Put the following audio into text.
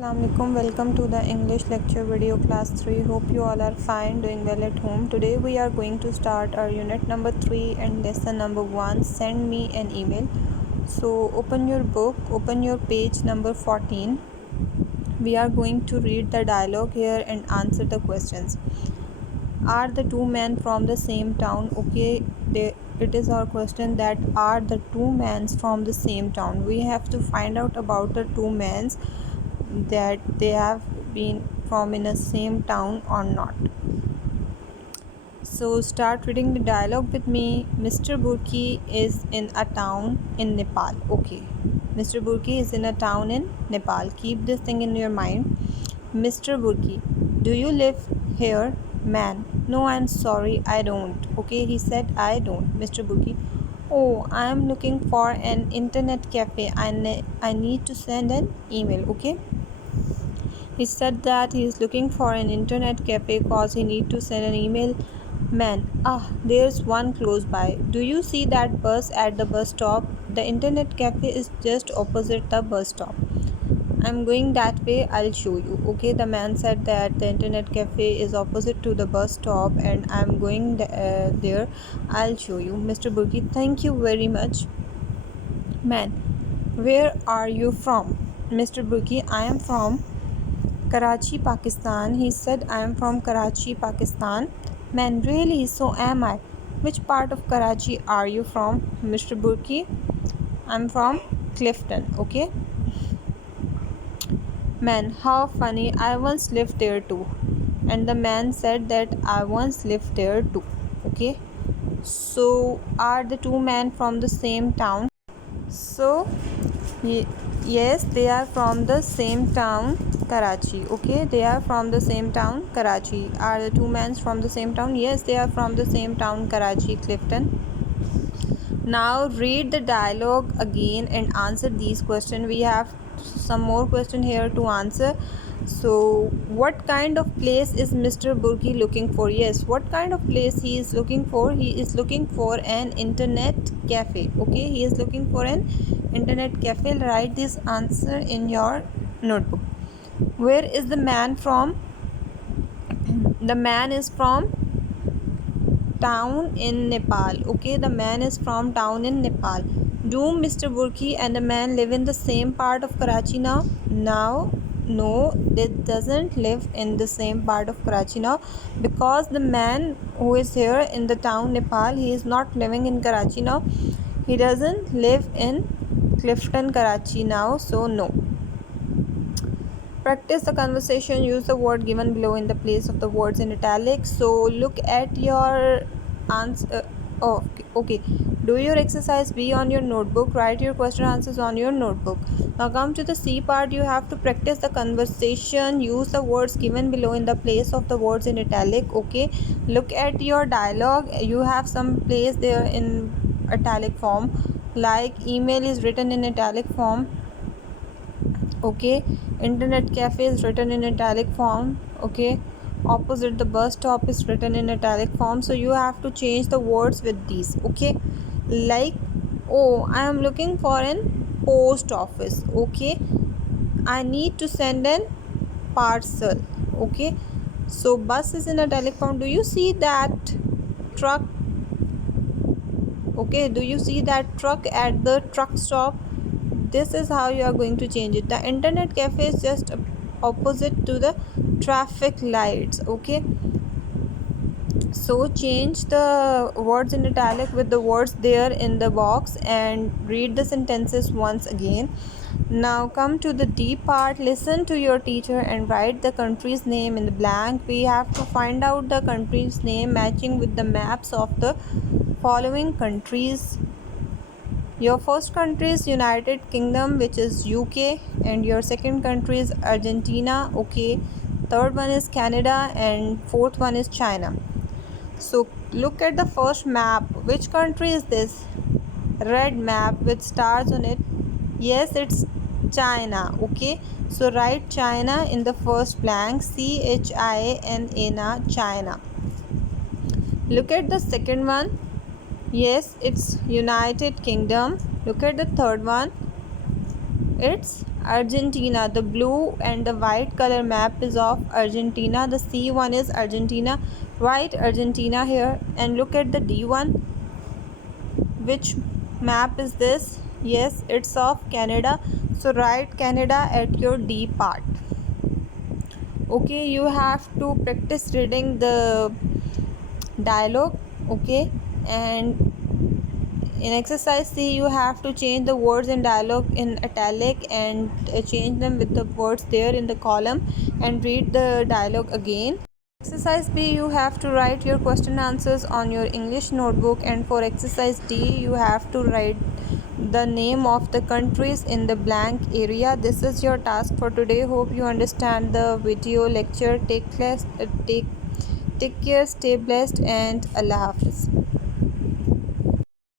Assalamualaikum. Welcome to the English lecture video class 3. Hope you all are fine, doing well at home. Today we are going to start our unit number 3 and lesson number 1. Send me an email. So open your book, open your page number 14. We are going to read the dialogue here and answer the questions. Are the two men from the same town? Okay, it is our question that are the two men from the same town. We have to find out about the two men that they have been from in the same town or not. So start reading the dialogue with me. Mr. Burki is in a town in Nepal. Okay, Mr. Burki is in a town in Nepal. Keep this thing in your mind. Mr. Burki, do you live here? Man, no, I'm sorry, I don't. Okay, he said, I don't. Mr. Burki, oh, I am looking for an internet cafe. I need to send an email. Okay, he said that he is looking for an internet cafe cause he need to send an email. Man, there's one close by. Do you see that bus at the bus stop? The internet cafe is just opposite the bus stop. I'm going that way, I'll show you. Okay, the man said that the internet cafe is opposite to the bus stop and I'm going there, I'll show you. Mr. Burki, thank you very much. Man, where are you from? Mr. Burki, I am from Karachi, Pakistan. He said, I am from Karachi, Pakistan. Man, really? So am I. Which part of Karachi are you from? Mr. Burki, I'm from Clifton. Okay. Man, how funny. I once lived there too. And the man said that I once lived there too. Okay. So are the two men from the same town? So yes, they are from the same town, Karachi. Okay, they are from the same town, Karachi. Are the two men from the same town? Yes, they are from the same town, Karachi, Clifton. Now read the dialogue again and answer these questions. We have some more question here to answer. So what kind of place is Mr. Burki looking for? Yes, what kind of place he is looking for? He is looking for an internet cafe. Okay, he is looking for an internet cafe. Write this answer in your notebook. Where is the man from? The man is from town in Nepal. Okay, the man is from town in Nepal. Do Mr. Burki and the man live in the same part of Karachi now? No, they doesn't live in the same part of Karachi now, because the man who is here in the town Nepal, he is not living in Karachi now. He doesn't live in Clifton, Karachi now, so no. Practice the conversation. Use the word given below in the place of the words in italics. So look at your answer. Okay. Do your exercise B on your notebook. Write your question answers on your notebook. Now come to the C part. You have to practice the conversation. Use the words given below in the place of the words in italic. Okay. Look at your dialogue. You have some place there in italic form. Like email is written in italic form. Okay, internet cafe is written in italic form. Okay, opposite the bus stop is written in italic form. So you have to change the words with these. Okay, like, oh, I am looking for an post office. Okay, I need to send an parcel. Okay, so bus is in italic form. Do you see that truck? Okay, do you see that truck at the truck stop? This is how you are going to change it. The internet cafe is just opposite to the traffic lights. Okay, so change the words in italic with the words there in the box and read the sentences once again. Now come to the D part. Listen to your teacher and write the country's name in the blank. We have to find out the country's name matching with the maps of the following countries. Your first country is United Kingdom, which is UK, and your second country is Argentina. Okay, third one is Canada, and fourth one is China. So look at the first map. Which country is this? Red map with stars on it. Yes, it's China. Okay, so write China in the first blank. China, China. Look at the second one. Yes, it's United Kingdom. Look at the third one. It's Argentina. The blue and the white color map is of Argentina. The C one is Argentina. Write Argentina here and look at the D one. Which map is this? Yes, it's of Canada. So write Canada at your D part. Okay, you have to practice reading the dialogue. Okay, and in exercise C you have to change the words in dialogue in italic and change them with the words there in the column and read the dialogue again. Exercise B, you have to write your question answers on your English notebook, and for exercise D you have to write the name of the countries in the blank area. This is your task for today. Hope you understand the video lecture. Take care, stay blessed, and Allah Hafiz.